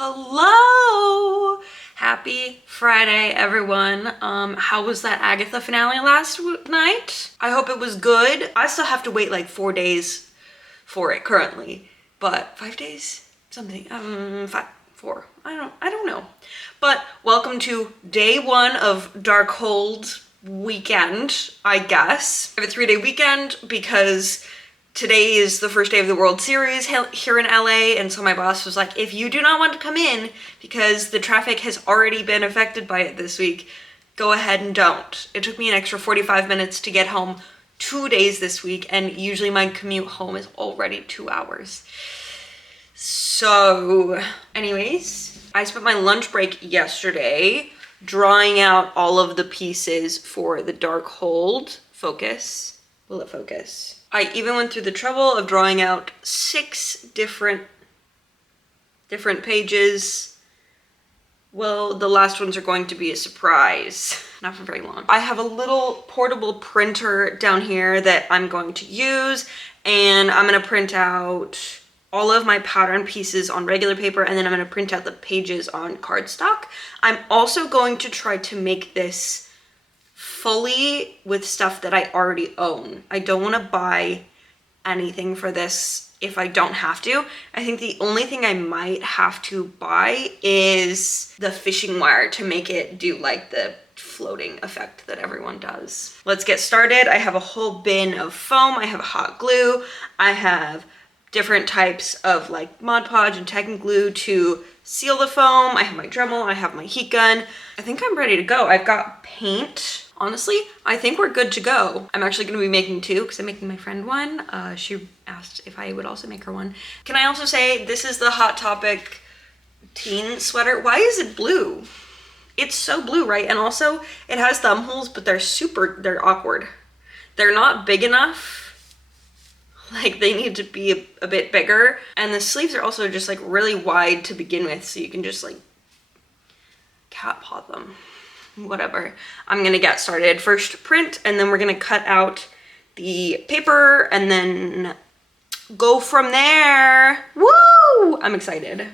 Hello! Happy Friday, everyone. How was that Agatha finale last night? I hope it was good. I still have to wait like 4 days for it currently, but 5 days? Something, 4. I don't know. But welcome to day 1 of Darkhold weekend, I guess. I have a 3-day weekend because today is the first day of the World Series here in LA, and so my boss was like, if you do not want to come in because the traffic has already been affected by it this week, go ahead and don't. It took me an extra 45 minutes to get home 2 days this week, and usually my commute home is already 2 hours. So, anyways, I spent my lunch break yesterday drawing out all of the pieces for the Darkhold. Focus. Will it focus? I even went through the trouble of drawing out 6 different pages. Well, the last ones are going to be a surprise. Not for very long. I have a little portable printer down here that I'm going to use, and I'm gonna print out all of my pattern pieces on regular paper, and then I'm gonna print out the pages on cardstock. I'm also going to try to make this fully with stuff that I already own. I don't want to buy anything for this if I don't have to. I think the only thing I might have to buy is the fishing wire to make it do like the floating effect that everyone does. Let's get started. I have a whole bin of foam. I have hot glue. I have different types of like Mod Podge and Tekken glue to seal the foam. I have my Dremel. I have my heat gun. I think I'm ready to go. I've got paint. Honestly, I think we're good to go. I'm actually gonna be making 2 because I'm making my friend one. She asked if I would also make her one. Can I also say this is the Hot Topic teen sweater. Why is it blue? It's so blue, right? And also it has thumb holes, but they're awkward. They're not big enough. Like they need to be a bit bigger. And the sleeves are also just like really wide to begin with, so you can just like cat paw them. Whatever. I'm gonna get started. First print, and then we're gonna cut out the paper and then go from there. Woo! I'm excited.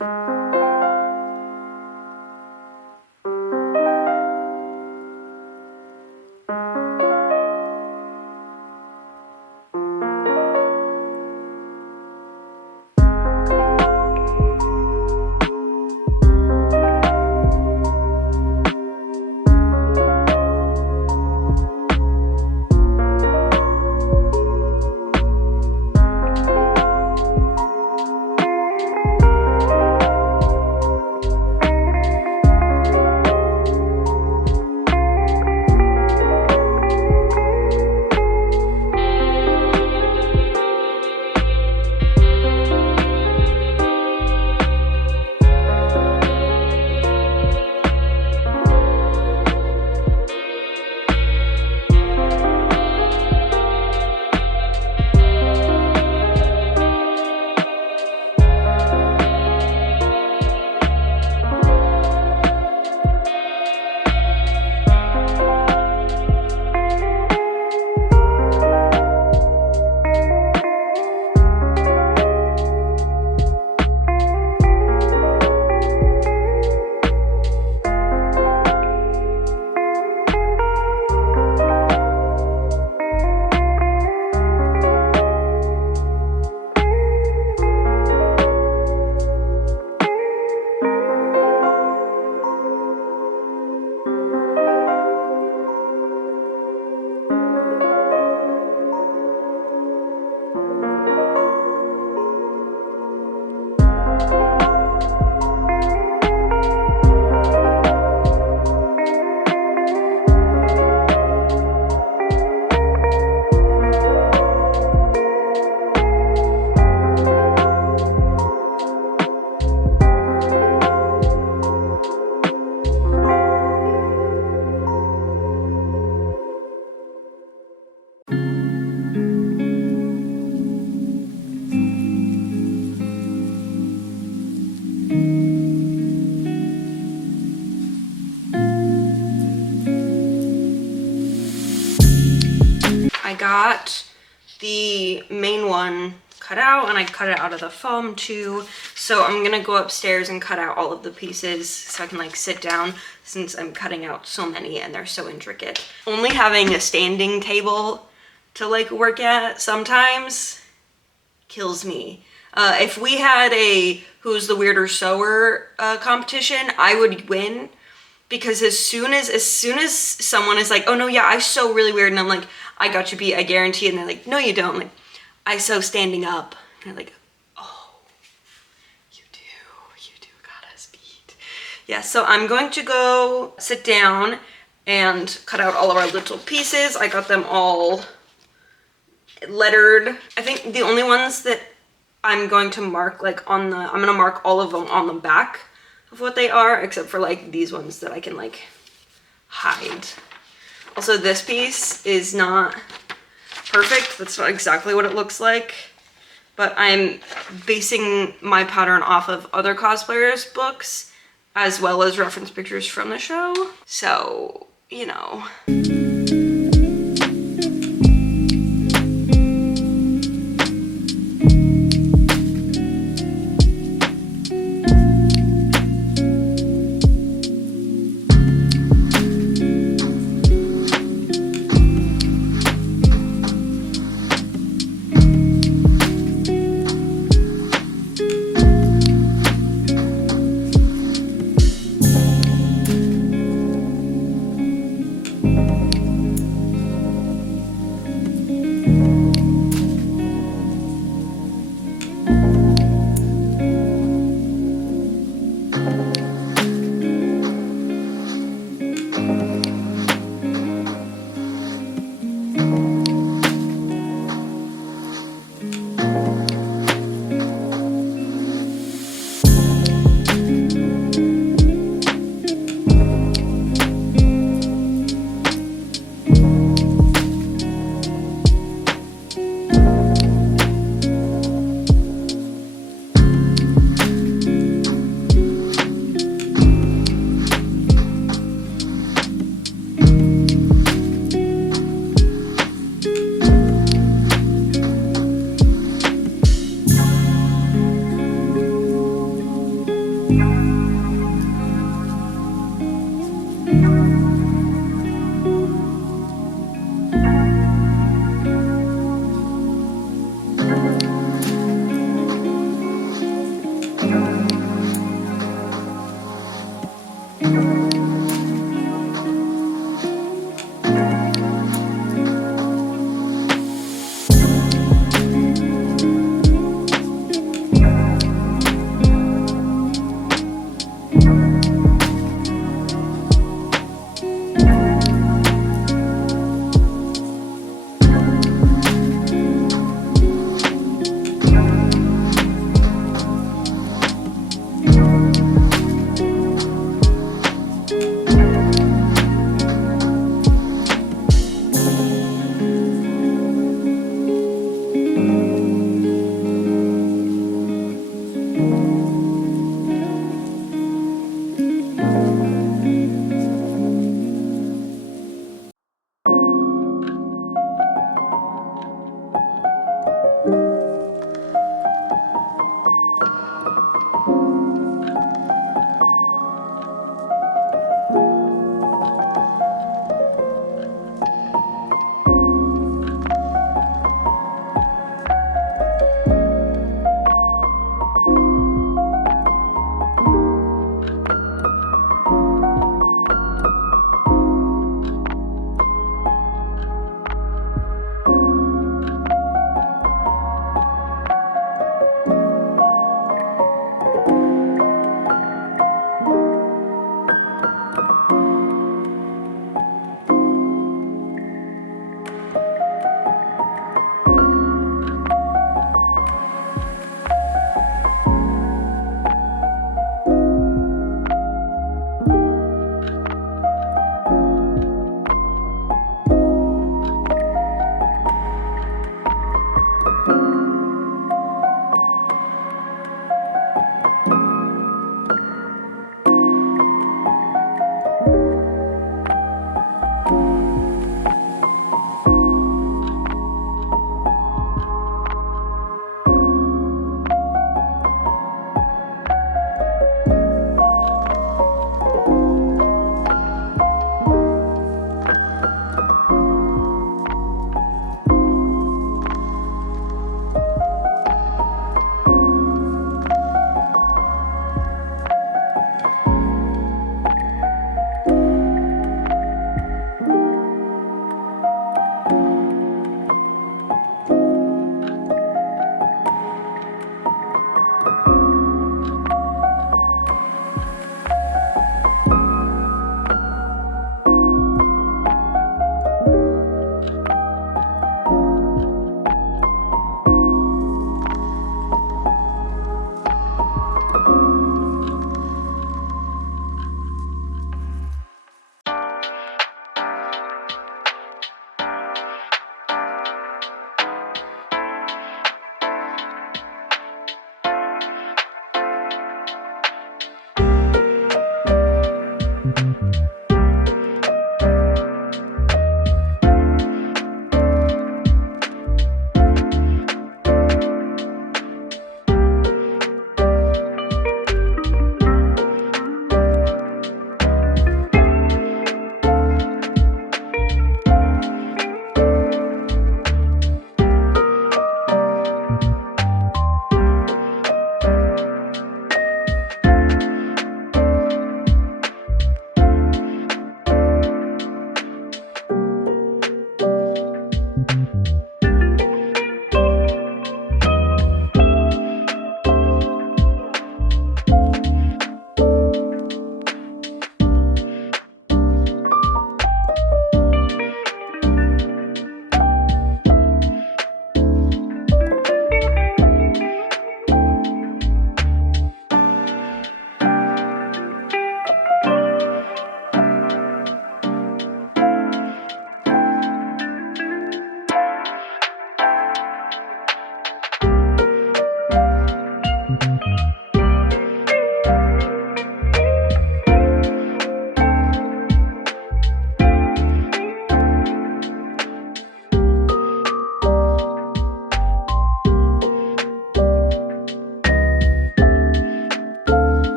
I got the main one cut out, and I cut it out of the foam too. So I'm gonna go upstairs and cut out all of the pieces so I can like sit down, since I'm cutting out so many and they're so intricate. Only having a standing table to like work at sometimes kills me. If we had a who's the weirder sewer competition, I would win, because as soon as someone is like, oh no, yeah, I sew really weird, and I'm like, I got you beat, I guarantee, and they're like, no you don't. I'm like, I sew standing up, and they're like, oh, you do got us beat. Yeah, so I'm going to go sit down and cut out all of our little pieces. I got them all lettered. I think the only ones that I'm going to mark like I'm gonna mark all of them on the back of what they are, except for like these ones that I can like hide. Also, this piece is not perfect. That's not exactly what it looks like, but I'm basing my pattern off of other cosplayers' books as well as reference pictures from the show. So, you know.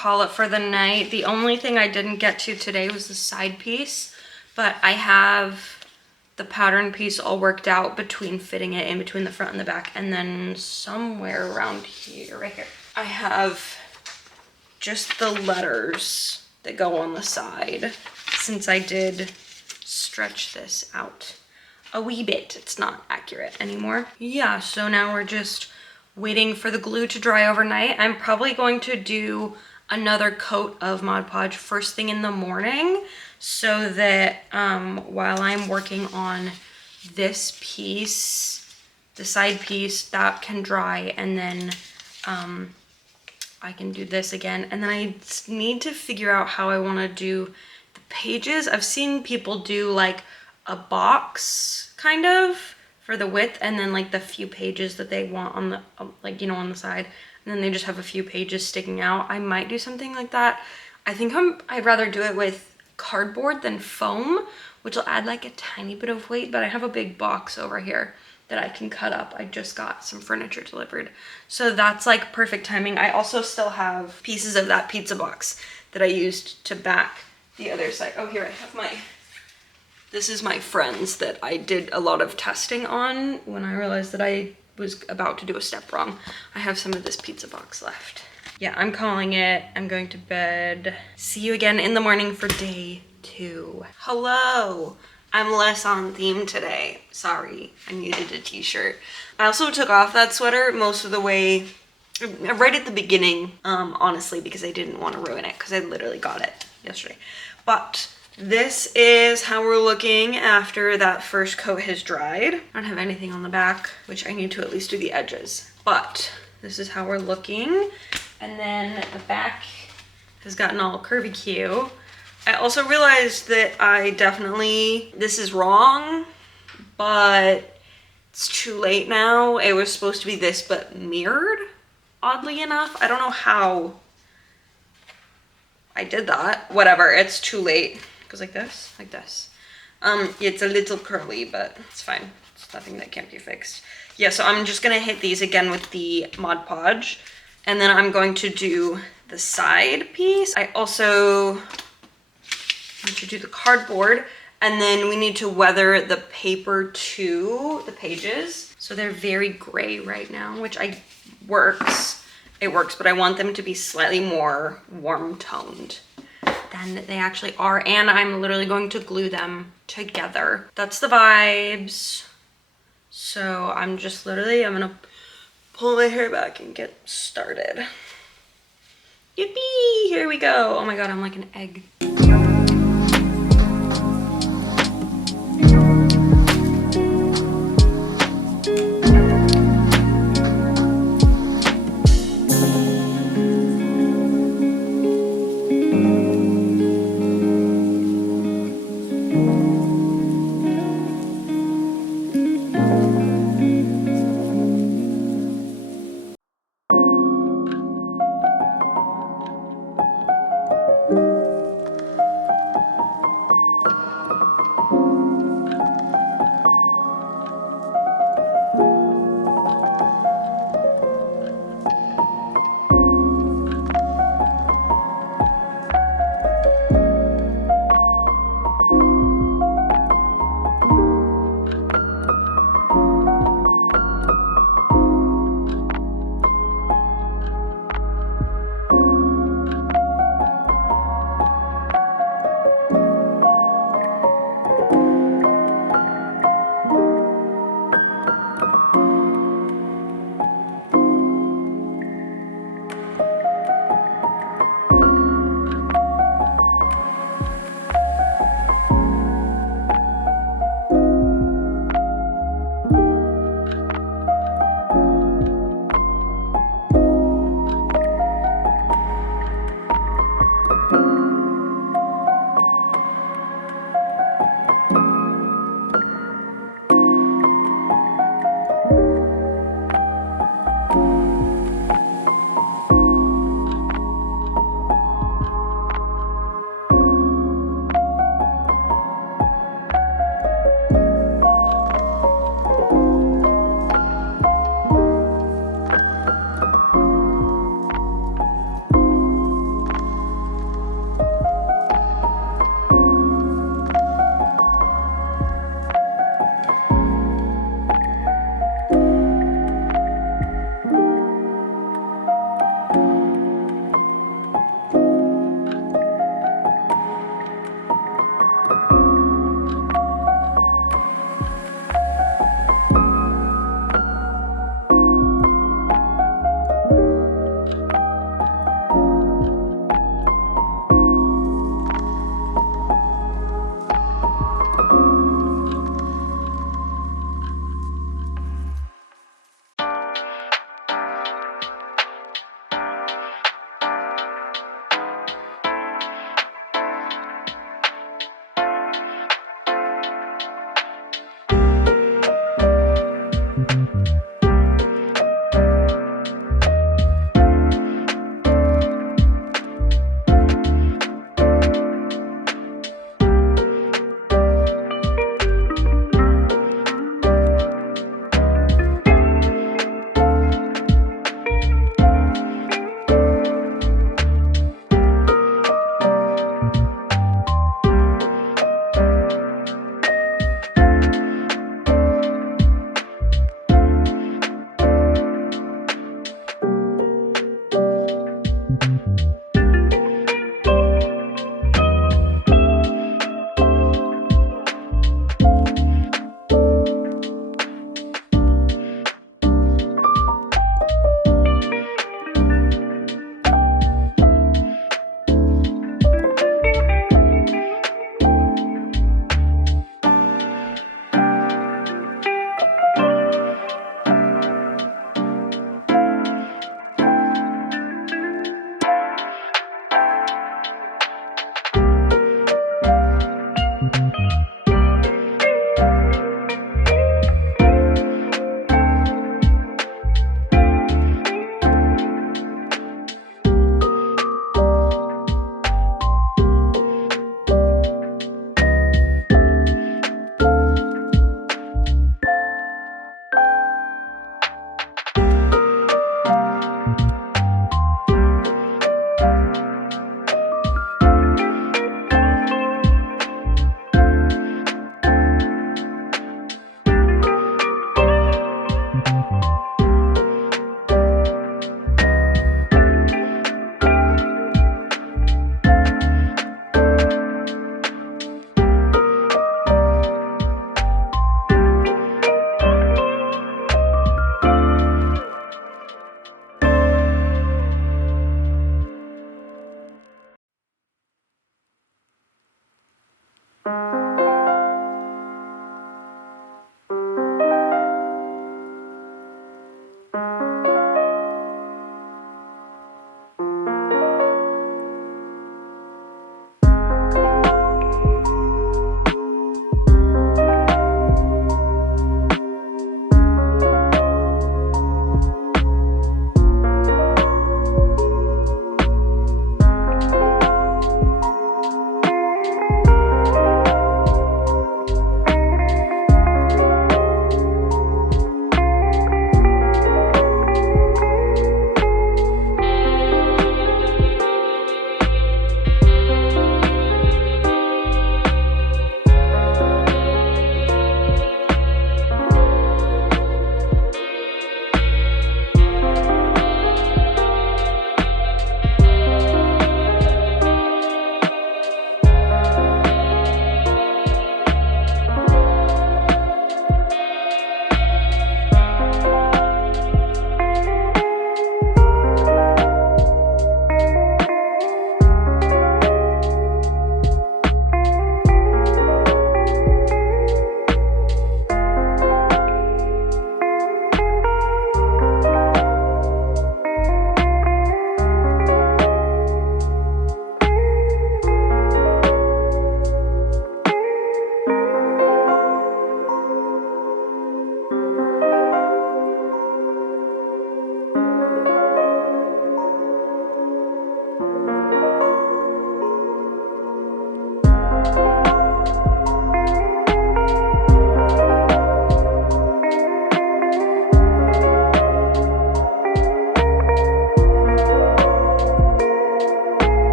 call it for the night. The only thing I didn't get to today was the side piece, but I have the pattern piece all worked out between fitting it in between the front and the back, and then somewhere around here, right here, I have just the letters that go on the side, since I did stretch this out a wee bit. It's not accurate anymore. Yeah, so now we're just waiting for the glue to dry overnight. I'm probably going to do another coat of Mod Podge first thing in the morning, so that while I'm working on this piece, the side piece, that can dry, and then I can do this again. And then I need to figure out how I want to do the pages. I've seen people do like a box kind of for the width, and then like the few pages that they want on the like, you know, on the side, and then they just have a few pages sticking out. I might do something like that. I think I'd rather do it with cardboard than foam, which will add like a tiny bit of weight, but I have a big box over here that I can cut up. I just got some furniture delivered, so that's like perfect timing. I also still have pieces of that pizza box that I used to back the other side. Oh, here I have this is my friends that I did a lot of testing on when I realized that I was about to do a step wrong. I have some of this pizza box left. Yeah, I'm calling it. I'm going to bed. See you again in the morning for day 2. Hello. I'm less on theme today. Sorry, I needed a t-shirt. I also took off that sweater most of the way, right at the beginning, honestly, because I didn't want to ruin it, because I literally got it yesterday. But this is how we're looking after that first coat has dried. I don't have anything on the back, which I need to at least do the edges. But this is how we're looking. And then the back has gotten all curvy Q. I also realized that this is wrong, but it's too late now. It was supposed to be this, but mirrored, oddly enough. I don't know how I did that. Whatever, it's too late. Goes like this, like this. It's a little curly, but it's fine. It's nothing that can't be fixed. Yeah, so I'm just gonna hit these again with the Mod Podge, and then I'm going to do the side piece. I also need to do the cardboard, and then we need to weather the paper to the pages. So they're very gray right now, which works. It works, but I want them to be slightly more warm toned than they actually are, and I'm literally going to glue them together. That's the vibes. So I'm gonna pull my hair back and get started. Yippee, here we go. Oh my God, I'm like an egg.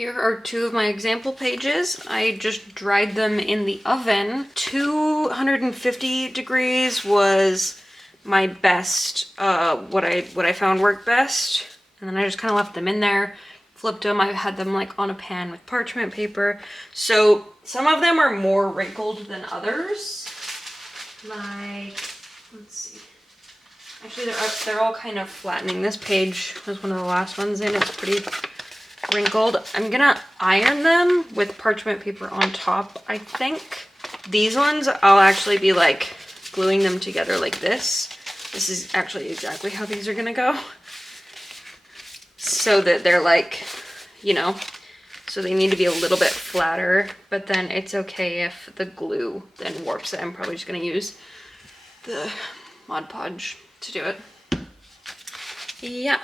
Here are two of my example pages. I just dried them in the oven. 250 degrees was my best, what I found worked best. And then I just kind of left them in there, flipped them. I had them like on a pan with parchment paper. So some of them are more wrinkled than others. Like, let's see. Actually, they're all kind of flattening. This page was one of the last ones in. It's pretty wrinkled. I'm gonna iron them with parchment paper on top. I think these ones I'll actually be like gluing them together like this. This is actually exactly how these are gonna go. So that they're like, you know, so they need to be a little bit flatter, but then it's okay if the glue then warps it. I'm probably just gonna use the Mod Podge to do it. Yeah.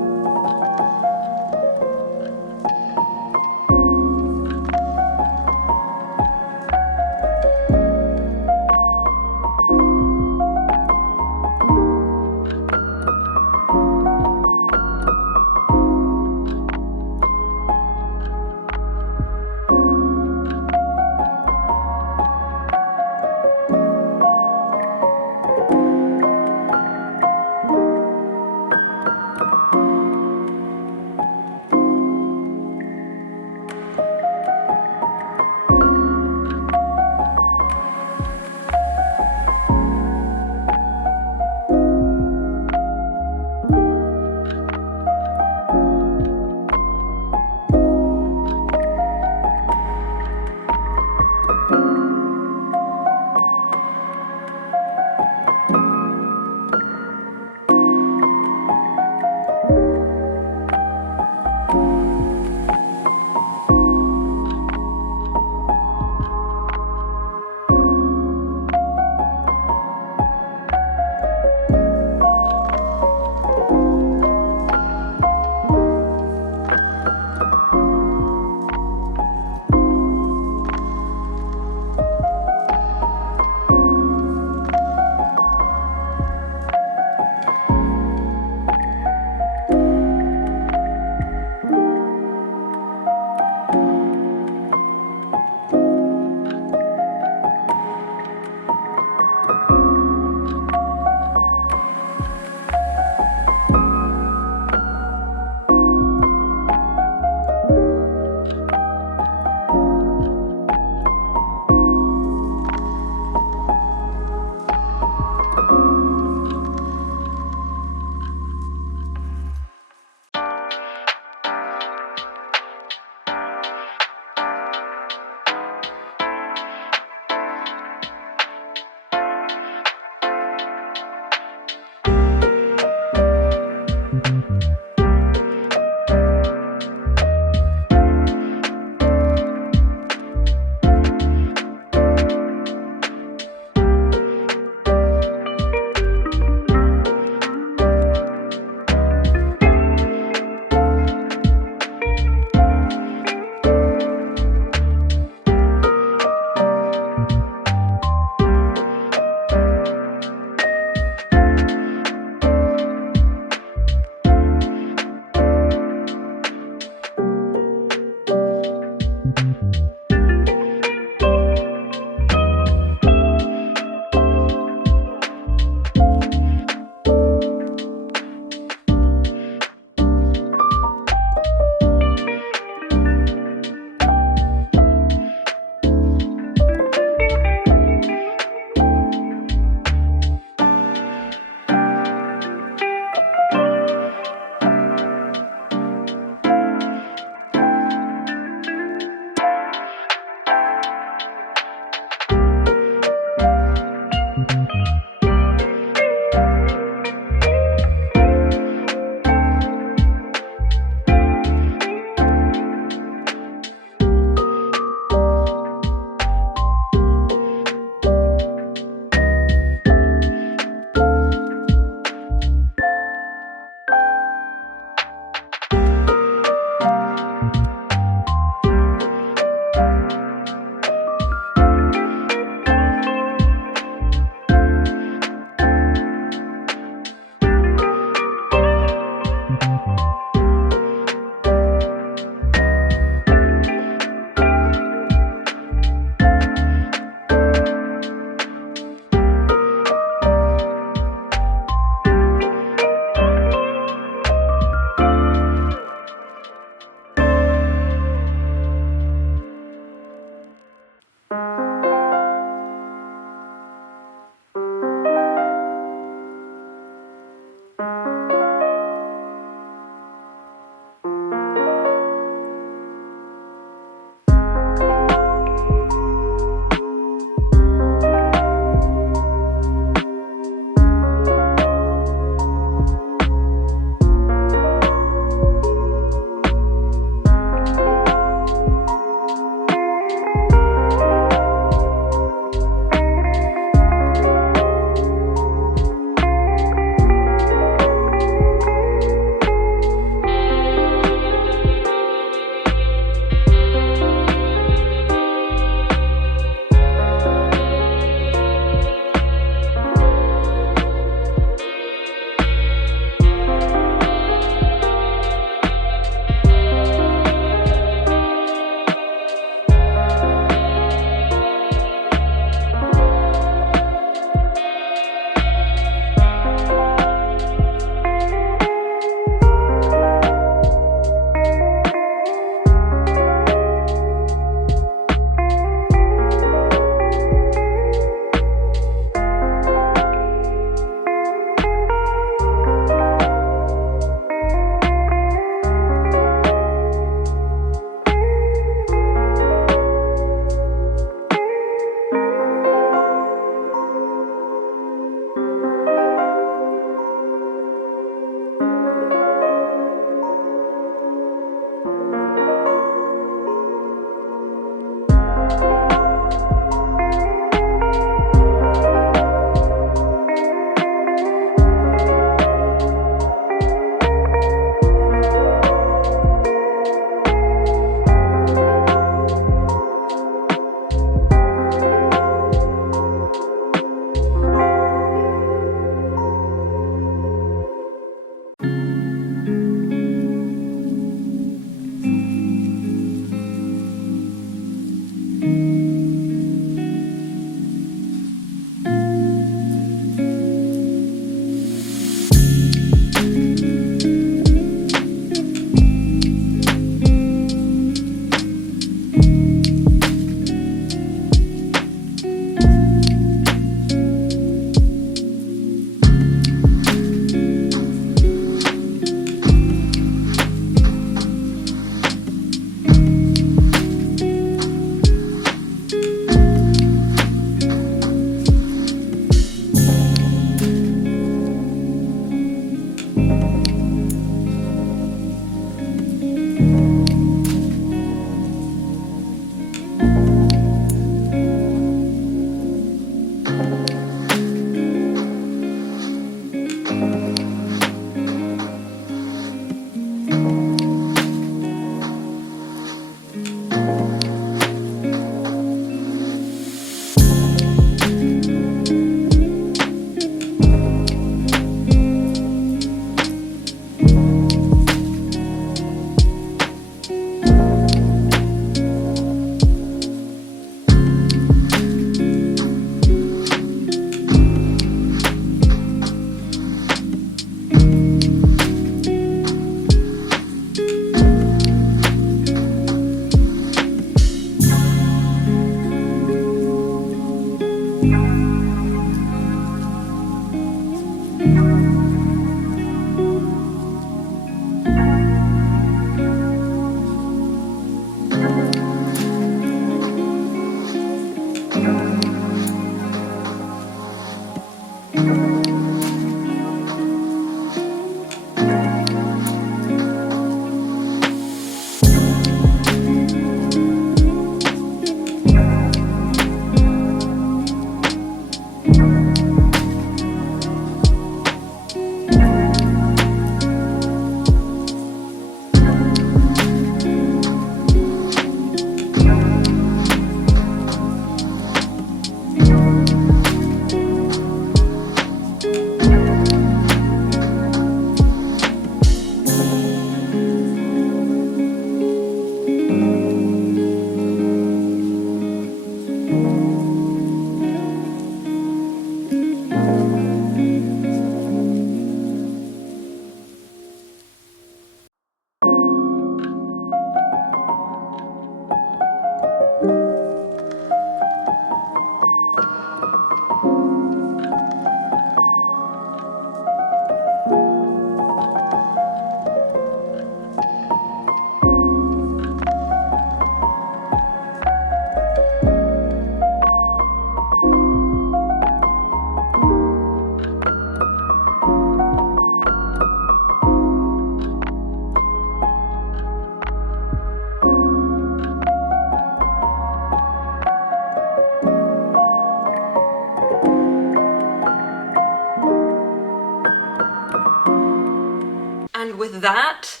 And with that,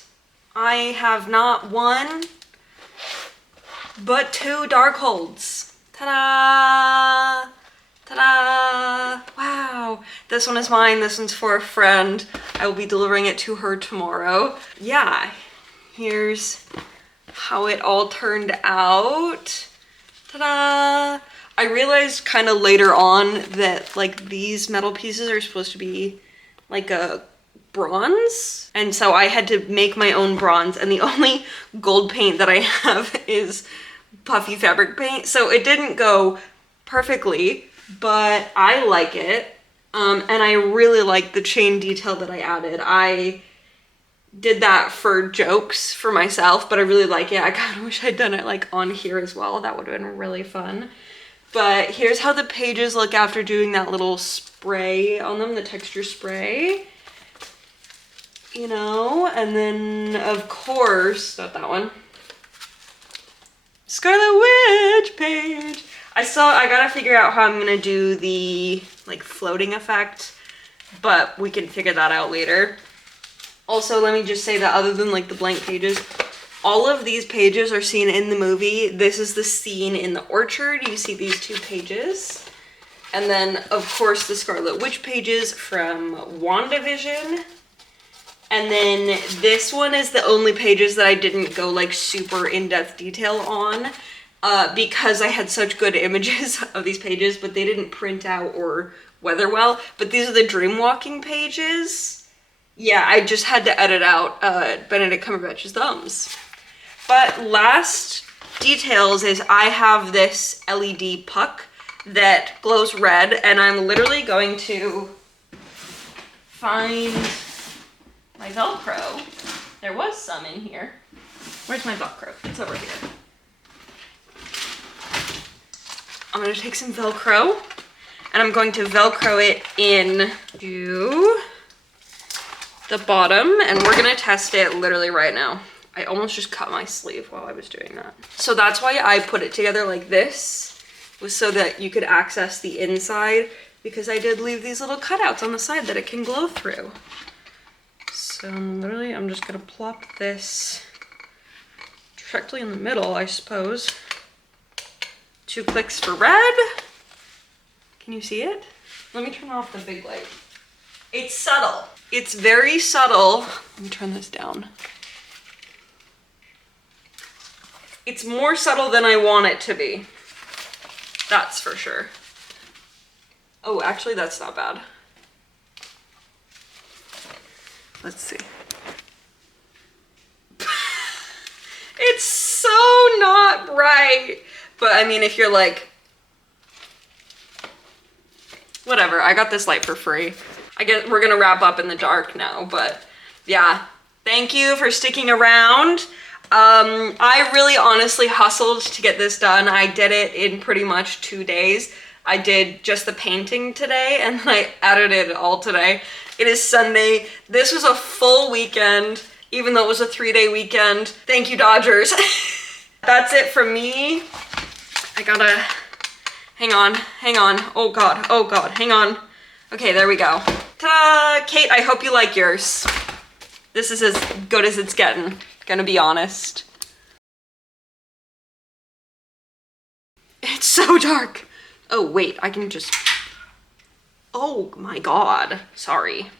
I have not one, but two Darkholds. Ta-da! Ta-da! Wow. This one is mine, this one's for a friend. I will be delivering it to her tomorrow. Yeah, here's how it all turned out. Ta-da! I realized kind of later on that like these metal pieces are supposed to be like a bronze, and so I had to make my own bronze, and the only gold paint that I have is puffy fabric paint, so it didn't go perfectly, but I like it. And I really like the chain detail that I added. I did that for jokes for myself, but I really like it. I kind of wish I'd done it like on here as well. That would have been really fun. But here's how the pages look after doing that little spray on them, the texture spray. You know, and then of course, not that one, Scarlet Witch page. I gotta figure out how I'm gonna do the like floating effect, but we can figure that out later. Also, let me just say that other than like the blank pages, all of these pages are seen in the movie. This is the scene in the orchard. You see these two pages. And then of course the Scarlet Witch pages from WandaVision. And then this one is the only pages that I didn't go like super in-depth detail on because I had such good images of these pages, but they didn't print out or weather well. But these are the dream walking pages. Yeah, I just had to edit out Benedict Cumberbatch's thumbs. But last details is I have this LED puck that glows red, and I'm literally going to find my Velcro. There was some in here. Where's my Velcro? It's over here. I'm gonna take some Velcro and I'm going to Velcro it in to the bottom, and we're gonna test it literally right now. I almost just cut my sleeve while I was doing that. So that's why I put it together like this, was so that you could access the inside, because I did leave these little cutouts on the side that it can glow through. So literally, I'm just gonna plop this directly in the middle, I suppose. 2 clicks for red. Can you see it? Let me turn off the big light. It's subtle. It's very subtle. Let me turn this down. It's more subtle than I want it to be. That's for sure. Oh, actually, that's not bad. Let's see. It's so not bright. But I mean, if you're like, whatever, I got this light for free. I guess we're gonna wrap up in the dark now, but yeah. Thank you for sticking around. I really honestly hustled to get this done. I did it in pretty much 2 days. I did just the painting today, and then I edited it all today. It is Sunday. This was a full weekend, even though it was a 3-day weekend. Thank you, Dodgers. That's it from me. I gotta, hang on. Oh God, hang on. Okay, there we go. Ta-da! Kate, I hope you like yours. This is as good as it's getting, gonna be honest. It's so dark. Oh wait, I can just, oh my God. Sorry.